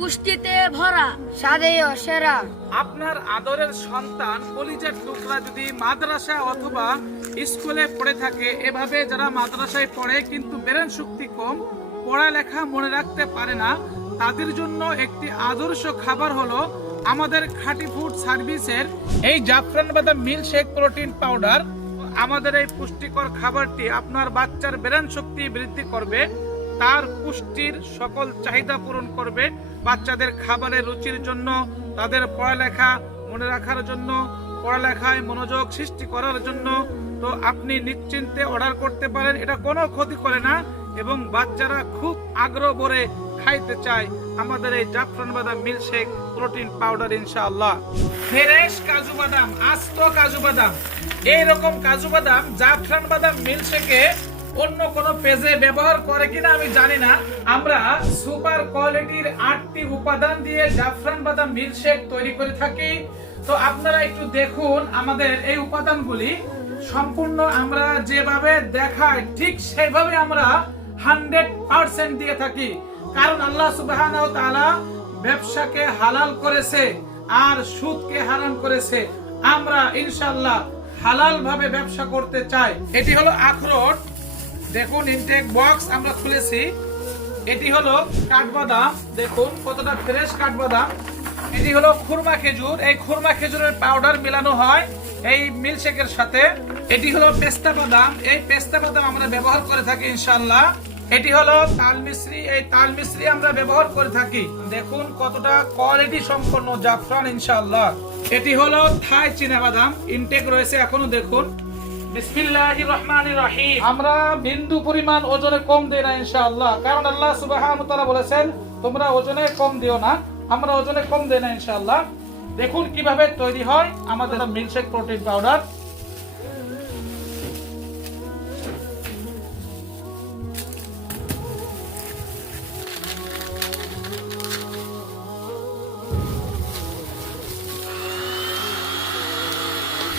পুষ্টিতে ভরা, স্বাদেও সেরা। আপনার আদরের সন্তান কলিজার টুকরা যদি মাদ্রাসা অথবা স্কুলে পড়ে থাকে, এভাবে যারা মাদ্রাসায় পড়ে কিন্তু ব্রেন শক্তি কম, পড়ালেখা মনে রাখতে পারে না, তাদের জন্য একটি আদর্শ খাবার হলো আমাদের খাঁটি ফুড সার্ভিসের এই জাফরান বাদাম মিল্কশেক প্রোটিন পাউডার। আমাদের এই পুষ্টিকর খাবারটি আপনার বাচ্চার ব্রেন শক্তি বৃদ্ধি করবে, তার পুষ্টির সকল চাহিদা পূরণ করবে, বাচ্চাদের খাবারের রুচির জন্য, তাদের পড়ালেখা মনে রাখার জন্য, পড়ালেখায় মনোযোগ সৃষ্টি করার জন্য। তো আপনি নিশ্চিন্তে অর্ডার করতে পারেন, এটা কোনো ক্ষতি করে না এবং বাচ্চারা খুব আগ্রহ ভরে খাইতে চায় আমাদের এই জাফরান বাদাম মিল্কশেক প্রোটিন পাউডার। ইনশাআল্লাহ ফ্রেশ কাজু বাদাম, আস্ত কাজু বাদাম, এইরকম কাজু বাদাম জাফরান বাদাম মিল্কশেকে অন্য কোন পেজে ব্যবহার করে কিনা আমি জানি না। আমরা সুপার কোয়ালিটির 8টি উপাদান দিয়ে জাফরান বাদাম মিল্কশেক তৈরি করে থাকি। তো আপনারা একটু দেখুন আমাদের এই উপাদানগুলি সম্পূর্ণ আমরা যেভাবে দেখাই ঠিক সেভাবে আমরা 100% দিয়ে থাকি, কারণ আল্লাহ সুবহানাহু ওয়া তাআলা ব্যবসাকে হালাল করেছে আর সুদকে হারাম করেছে। আমরা ইনশাআল্লাহ হালাল ভাবে ব্যবসা করতে চাই। এটি হলো আখরোট, দেখুন ইনটেক বক্স আমরা খুলেছি। এটি হলো কাঠবাদাম, দেখুন কতটা ফ্রেশ কাঠবাদাম। এটি হলো খুরমা খেজুর, এই খুরমা খেজুরের পাউডার মিলানো হয় এই মিল্কশেকের সাথে। এটি হলো পেস্তা বাদাম, এই পেস্তা বাদাম আমরা ব্যবহার করে থাকি ইনশাআল্লাহ। এটি হলো তাল মিশ্রি, এই তাল মিশ্রি আমরা ব্যবহার করে থাকি। দেখুন কতটা কোয়ালিটি সম্পন্ন জাফরান ইনশাআল্লাহ। এটি হলো থাই চীনা বাদাম, ইনটেক রয়েছে এখনো, দেখুন। বিসমিল্লাহির রহমানির রহিম। আমরা বিন্দু পরিমাণ ওজনে কম দেই না ইনশাআল্লাহ, কারণ আল্লাহ সুবহানাহু ওয়া তাআলা বলেছেন তোমরা ওজনে কম দিও না। আমরা ওজনে কম দেই না ইনশাআল্লাহ। দেখুন কিভাবে তৈরি হয় আমাদের মিল্কশেক প্রোটিন পাউডার।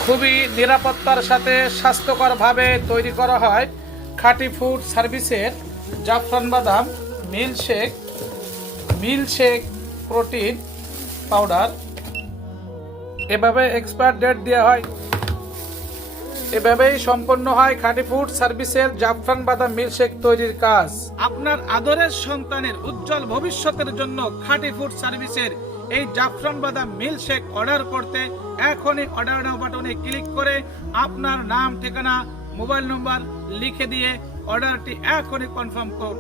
খুবই নিরাপত্তার সাথে স্বাস্থ্যকরভাবে তৈরি করা হয় খাঁটি ফুড সার্ভিসের জাফরান বাদাম মিল্কশেক প্রোটিন পাউডার। এভাবে এক্সপায়ার ডেট দেওয়া হয়, এভাবেই সম্পন্ন হয় খাঁটি ফুড সার্ভিসের জাফরান বাদাম মিল্কশেক তৈরির কাজ। আপনার আদরের সন্তানের উজ্জ্বল ভবিষ্যতের জন্য খাঁটি ফুড সার্ভিসের এই জাফরান বাদাম মিল্কশেক অর্ডার করতে এখনই অর্ডার নাও বাটনে ক্লিক করে আপনার নাম, ঠিকানা, মোবাইল নম্বর লিখে দিয়ে অর্ডারটি এখনই কনফার্ম করুন।